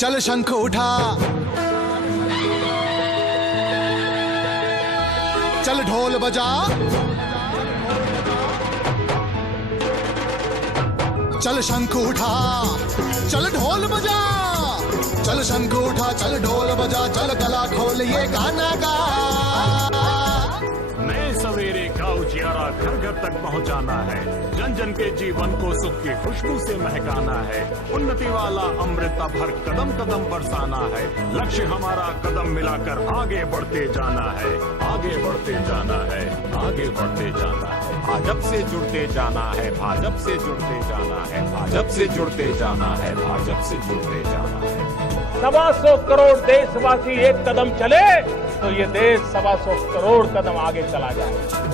चल शंख उठा, चल ढोल बजा, चल शंख उठा, चल ढोल बजा, चल शंख उठा, चल ढोल बजा, चल गला खोल ये गाना गा। नए सवेरे का उजियारा घर घर तक पहुंचाना है, जन जन के जीवन को सुख की खुशबू से महकाना है, उन्नति वाला अमृत अब हर कदम कदम बरसाना है, लक्ष्य हमारा कदम मिलाकर आगे बढ़ते जाना है, आगे बढ़ते जाना है, आगे बढ़ते जाना है। भाजपा से जुड़ते जाना है, भाजपा से जुड़ते जाना है, भाजपा से जुड़ते जाना है, भाजपा से जुड़ते जाना है। 125 करोड़ देशवासी एक कदम चले तो ये देश 125 करोड़ कदम आगे चला जाए।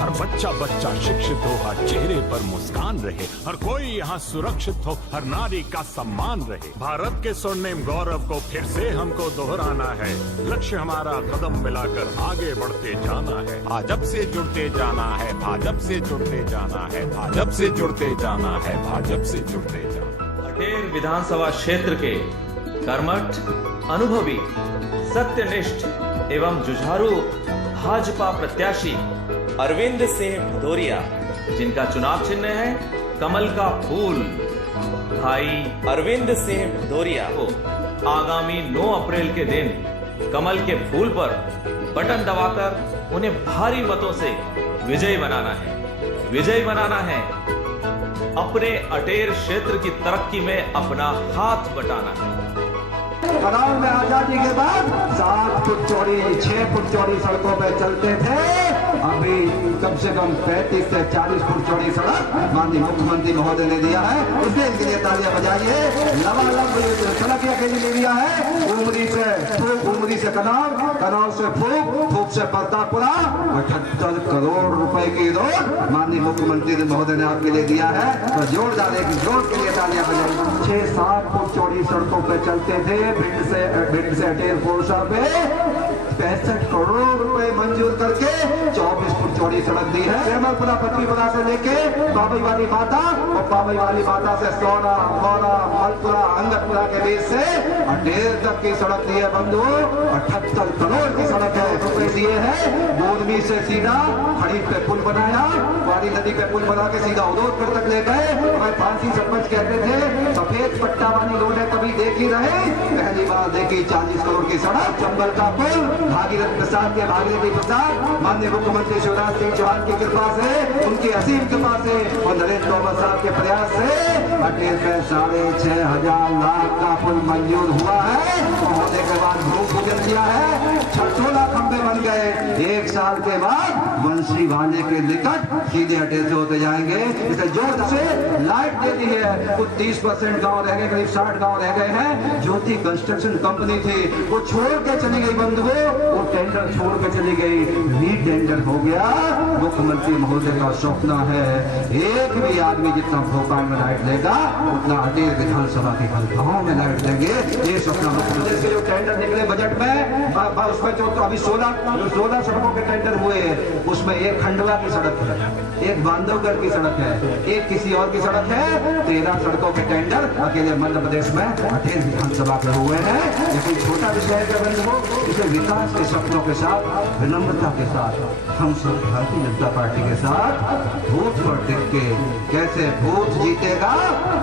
हर बच्चा बच्चा शिक्षित हो, हर चेहरे पर मुस्कान रहे, हर कोई यहाँ सुरक्षित हो, हर नारी का सम्मान रहे। भारत के स्वर्णिम गौरव को फिर से हमको दोहराना है, लक्ष्य हमारा कदम मिलाकर आगे बढ़ते जाना है। भाजपा से जुड़ते जाना है, भाजपा से जुड़ते जाना है, भाजपा से जुड़ते जाना है, भाजपा से जुड़ते जाना है। अटेर विधानसभा क्षेत्र के कर्मठ, अनुभवी, सत्यनिष्ठ एवं जुझारू भाजपा प्रत्याशी अरविंद सिंह भदौरिया, जिनका चुनाव चिन्ह है कमल का फूल, भाई अरविंद सिंह भदौरिया को आगामी 9 अप्रैल के दिन कमल के फूल पर बटन दबाकर उन्हें भारी मतों से विजयी बनाना है, विजयी बनाना है। अपने अटेर क्षेत्र की तरक्की में अपना हाथ बटाना है। कनाल में आजादी के बाद 7 फुट चौड़ी 6 फुट चौड़ी सड़कों पे चलते थे, अभी कम से कम 35 से 40 फुट चौड़ी सड़क माननीय मुख्यमंत्री महोदय ने दिया है, उसने इनके लिए तालियां बजाइए। लबालब सड़क के लिए दिया है, उमरी से फूक, उमरी से कनाल, कनाल से फूक, फूक से परतापुरा, 78 करोड़ रुपए की रोड माननीय मुख्यमंत्री महोदय ने आपके लिए दिया है, तो जोरदार एक जोर के लिए तालियां बजाइए। 6-7 फुट चौड़ी सड़कों पे चलते थे, भिंड से अटेर पोरसा पे 65 करोड़ रुपए मंजूर करके 24 फुट चौड़ी सड़क दी है। श्यामलपुरा पत्नीपुरा से लेके बाबई वाली माता और बाबई वाली माता से सौरा, मौरा, मलपुरा, अंगतपुरा के बीच से अटेर तक की सड़क दी है बंधु। 78 करोड़ की सड़क है, रुपए दिए हैं। बोधवी से सीधा खड़ीद पे पुल बनाया, वाली नदी पे पुल बना के सीधा उदौदपुर तक ले गए। हमें फांसी सरपंच कहते थे सफेद पट्टा वाली रोड है, कभी देखी रहे, पहली बार देखी 40 करोड़ की सड़क। चंबल का पुल भागीरथ प्रसाद के भागीरथी प्रसाद माननीय मुख्यमंत्री शिवराज सिंह चौहान की कृपा से, उनकी असीम कृपा से और नरेंद्र तोमर साहब के प्रयास से अटेर पे 6,500 लाख का पुल मंजूर हुआ है। होने के बाद भूमि पूजन किया है, 16 खंबे बन गए। 1 साल के बाद बंसी वाले के निकट सीधे अटेर से होते जाएंगे। इसे जोर से लाइट दे दी है, कुछ 30% गाँव रह गए, करीब 60 गाँव रह गए हैं। ज्योति कंस्ट्रक्शन कंपनी थी, वो छोड़ के चली गई बंधुओं, वो टेंडर छोड़ के चली गई, टेंडर हो गया। मुख्यमंत्री महोदय का सपना है एक भी आदमी जितना भोपाल में लाइट देगा उतना अटेर विधानसभा के हर गाँव में लाइट देंगे। ये सपना मुख्यमंत्री के जो टेंडर निकले बजट में, उसमें जो तो अभी 16 सड़कों के टेंडर हुए, उसमें एक खंडवा की सड़क है, एक बांधवगढ़ की सड़क है, एक किसी और की सड़क है। 13 सड़कों के टेंडर अकेले मध्य प्रदेश में अटेर विधानसभा के हुए हैं। ये कोई छोटा विषय है बंधुओं, इसे विकास के सपनों के साथ, विनम्रता के साथ हम सब भारतीय जनता पार्टी के साथ बूथ पर टिक के कैसे बूथ जीतेगा,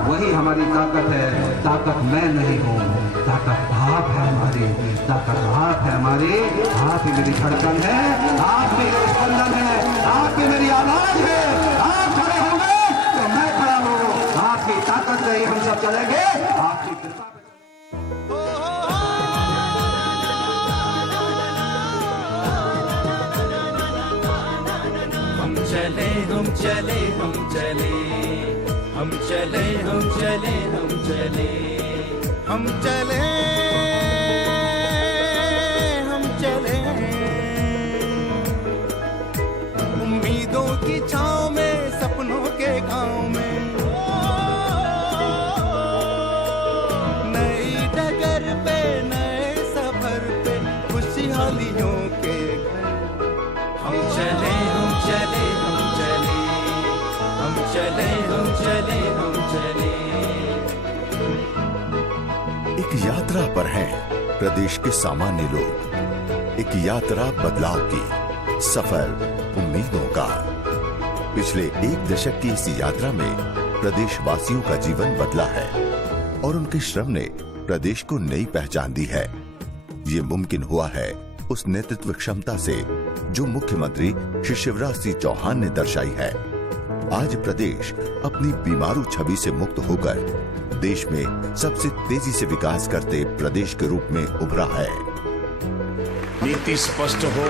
वही हमारी ताकत है। ताकत मैं नहीं हूँ, ताकत आप है हमारी, ताकत आप है हमारी। आप ही मेरी धड़कन है, आप ही मेरी स्पंदन है, आप ही मेरी आवाज है। आप खड़े होंगे तो मैं खड़ा हूँ, आपकी ताकत से ही हम सब चलेंगे, आपकी कृपा। हम चले हम चले हम चले हम चले हम चले हम चले हम चले हम चले उम्मीदों की छाँव में, सपनों के गांव में, नई डगर पे नए सफर पे खुशहालियों के घर। हम चले हम चले हम चले हम चले हम चले हम चले। प्रदेश के सामान्य लोग। एक यात्रा बदलाव की, सफर उम्मीदों का। पिछले एक दशक की इस यात्रा में प्रदेशवासियों का जीवन बदला है और उनके श्रम ने प्रदेश को नई पहचान दी है। ये मुमकिन हुआ है उस नेतृत्व क्षमता से जो मुख्यमंत्री श्री शिवराज सिंह चौहान ने दर्शाई है। आज प्रदेश अपनी बीमारू छवि से मुक्त होकर देश में सबसे तेजी से विकास करते प्रदेश के रूप में उभरा है। नीति स्पष्ट हो,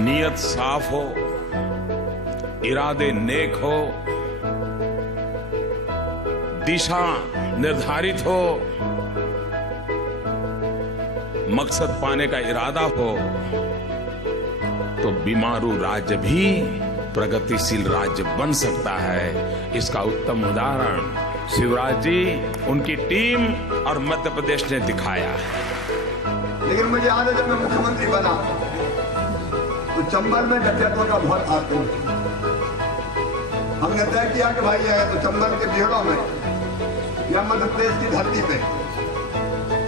नियत साफ हो, इरादे नेक हो, दिशा निर्धारित हो, मकसद पाने का इरादा हो, तो बीमारू राज्य भी प्रगतिशील राज्य बन सकता है। इसका उत्तम उदाहरण शिवराज जी, उनकी टीम और मध्य प्रदेश ने दिखाया है। लेकिन मुझे याद है जब मैं मुख्यमंत्री बना तो चंबल में डकैतों का बहुत आतंक। हमने तय किया कि भाई है तो चंबल के बिहड़ों में या मध्य प्रदेश की धरती पे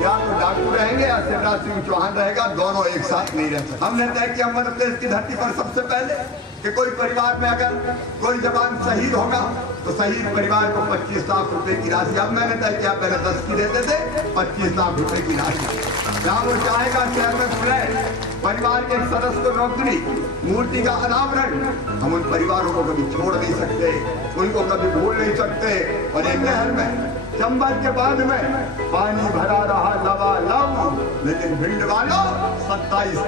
या तो डाकू रहेंगे या शिवराज सिंह चौहान रहेगा, दोनों एक साथ नहीं रह सकते। हमने तय किया मध्य प्रदेश की धरती पर सबसे पहले कि कोई परिवार में अगर कोई जवान शहीद होगा तो शहीद परिवार को 25 लाख रुपए की राशि, अब मैंने तय किया, पहले 10 की देते थे, 25 लाख रुपए की राशि। जहाँ वो चाहेगा शहर में फ्लैट, परिवार के एक सदस्य को नौकरी, मूर्ति का अनावरण, हम उन परिवारों को कभी छोड़ नहीं सकते, उनको कभी भूल नहीं सकते। और एक नहर में चंबल के बाद में पानी भरा रहा लबालब, लेकिन भिंड वालों 27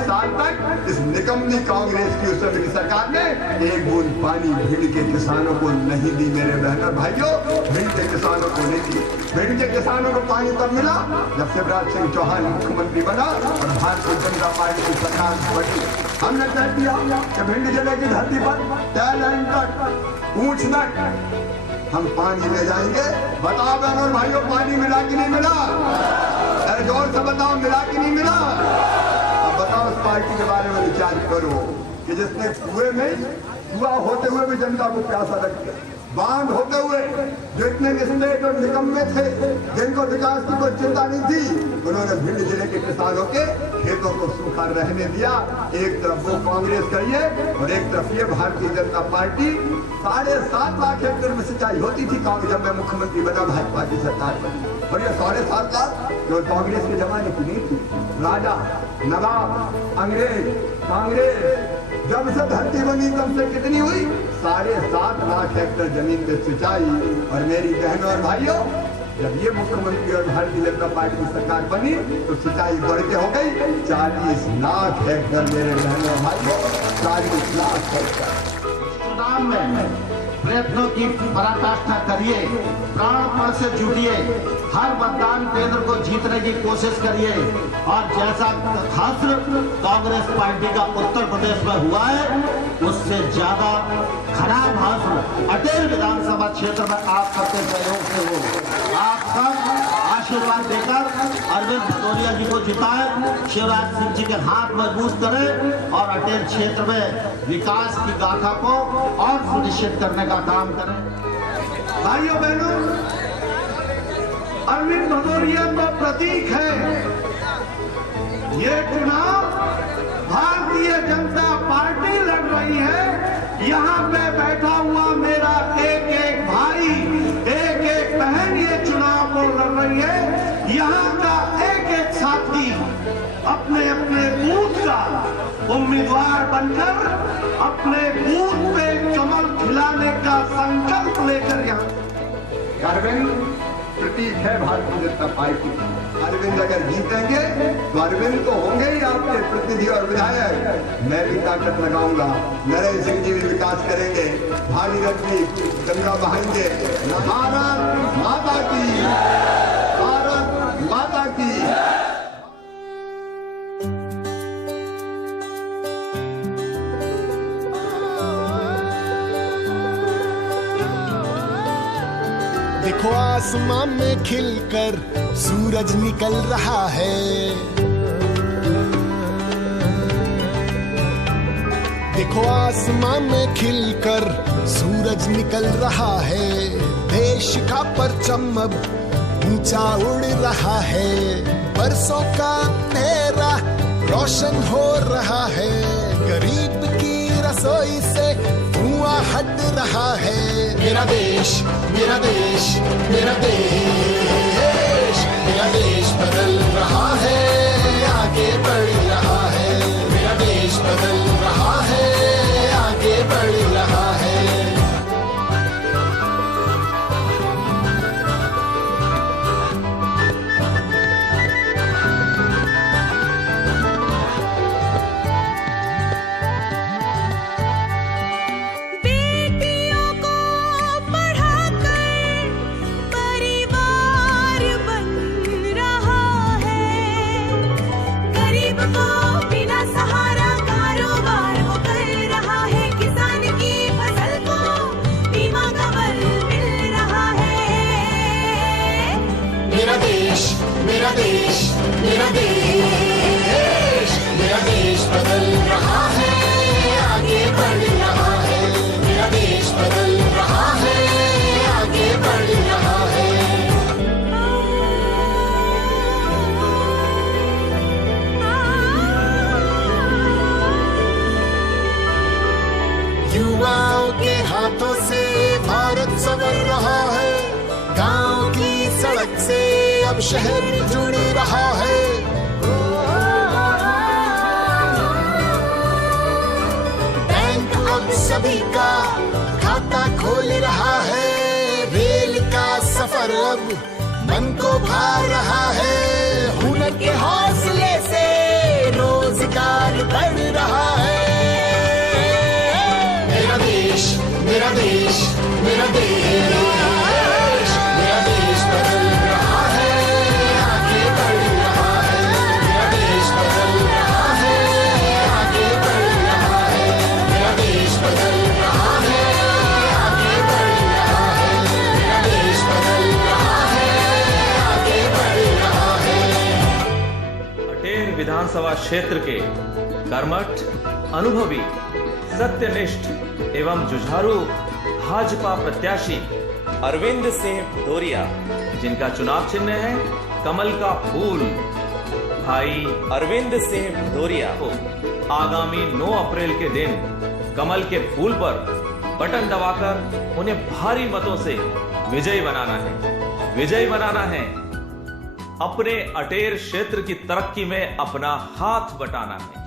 साल तक इस निकम्मी कांग्रेस की उस समय सरकार ने एक बूंद पानी भिंड के किसानों को नहीं दी। मेरे बहनों भाइयों, भिंड के किसानों को नहीं दी। भिंड के किसानों को पानी तब मिला जब शिवराज सिंह चौहान मुख्यमंत्री बना और भारतीय जनता पार्टी की सरकार बनी। हमने तय किया कि भिंड जिले की धरती पर टैलेंट तक, ऊंच तक हम पानी ले जाएंगे। बताओ बहनों और भाइयों, पानी मिला कि नहीं मिला? अरे जोर से बताओ, मिला कि नहीं मिला? अब बताओ उस पार्टी के बारे में विचार करो कि जिसने कुएं में कुआं होते हुए भी जनता को प्यासा रख दिया, बांध होते हुए जो इतने निस्तेज और निकम्मे थे जिनको विकास की कोई चिंता नहीं थी, उन्होंने भिंड जिले के किसानों के खेतों को सूखा रहने दिया। एक तरफ वो कांग्रेस करिए और एक तरफ ये भारतीय जनता पार्टी। 7.5 लाख हेक्टेयर में सिंचाई होती थी जब मैं मुख्यमंत्री बना, भाजपा की सरकार बनी। और ये 7.5 लाख जो कांग्रेस के जमाने की नहीं थी। राजा, नवाब, अंग्रेज, कांग्रेस जब से धरती बनी तब से कितनी हुई? 7.5 लाख हेक्टेयर जमीन पे सिंचाई। और मेरी बहनों और भाइयों, जब ये मुख्यमंत्री और भारतीय जनता पार्टी की सरकार बनी तो सिंचाई बढ़ के हो गई 40 लाख हेक्टेयर। मेरे बहनों और भाइयों, 40 लाख हेक्टेयर। चुनाव में प्रयत्नों की पराकाष्ठा करिए, प्राणपण से जुटिए, हर मतदान केंद्र को जीतने की कोशिश करिए। और जैसा हश्र कांग्रेस पार्टी का उत्तर प्रदेश में हुआ है, उससे ज्यादा खराब हश्र अटेर विधानसभा क्षेत्र में आप सबके सहयोग से हो। आप सब आशीर्वाद देकर अरविंद भदौरिया जी को जिताएं, शिवराज सिंह जी के हाथ मजबूत करें और अटेर क्षेत्र में विकास की गाथा को और सुनिश्चित करने का काम करें। भाइयों बहनों, अरविंद भदौरिया तो प्रतीक है। ये चुनाव भारतीय जनता पार्टी लड़ रही है। यहाँ पे बैठा हुआ मेरा एक एक भाई, एक एक बहन ये चुनाव को लड़ रही है। यहाँ का एक एक साथी अपने अपने बूथ का उम्मीदवार बनकर अपने बूथ पे कमल खिलाने का संकल्प लेकर यहाँ। अरविंद प्रतीक है भारतीय जनता पार्टी। अरविंद अगर जीतेंगे तो अरविंद तो होंगे ही आपके प्रतिनिधि और विधायक। मैं भी ताकत लगाऊंगा, नरेंद्र सिंह जी भी विकास करेंगे, भागीरथ जी गंगा बहाएंगे। भारत माता की, भारत माता की। देखो आसमां में खिलकर सूरज निकल रहा है। देखो आसमां में खिलकर सूरज निकल रहा है। देश का परचम अब ऊंचा उड़ रहा है, बरसों का अंधेरा रोशन हो रहा है, गरीब की रसोई से धुआं हट रहा है। मेरा देश, मेरा देश, मेरा देश, मेरा देश बदल रहा है, आगे बढ़ रहा है। मेरा देश बदल रहा है, आगे बढ़ रहा है। मेरा देश, मेरा देश, मेरा देश, मेरा देश बदल रहा है, आगे बढ़ रहा है। मेरा देश बदल रहा है, आगे बढ़ रहा है। युवाओं के हाथों से भारत संवर रहा है, गांव की सड़क से अब शहर जुड़ रहा है। बैंक अब सभी का खाता खोल रहा है, रेल का सफर अब मन को भा रहा है। हुनर के हौसले से रोजगार बढ़ रहा है। मेरा देश, मेरा देश, मेरा देश, मेरा देश बदल रहा है, आगे बढ़ रहा है। मेरा देश बदल रहा है, आगे बढ़ रहा है। मेरा देश बदल रहा है, आगे बढ़ रहा है। मेरा देश बदल रहा है, आगे बढ़ रहा है। अटेर विधानसभा क्षेत्र के कर्मठ, अनुभवी, सत्यनिष्ठ एवं जुझारू भाजपा प्रत्याशी अरविंद सिंह भदौरिया, जिनका चुनाव चिन्ह है कमल का फूल, भाई अरविंद सिंह भदौरिया को आगामी 9 अप्रैल के दिन कमल के फूल पर बटन दबाकर उन्हें भारी मतों से विजयी बनाना है। विजयी बनाना है, अपने अटेर क्षेत्र की तरक्की में अपना हाथ बटाना है।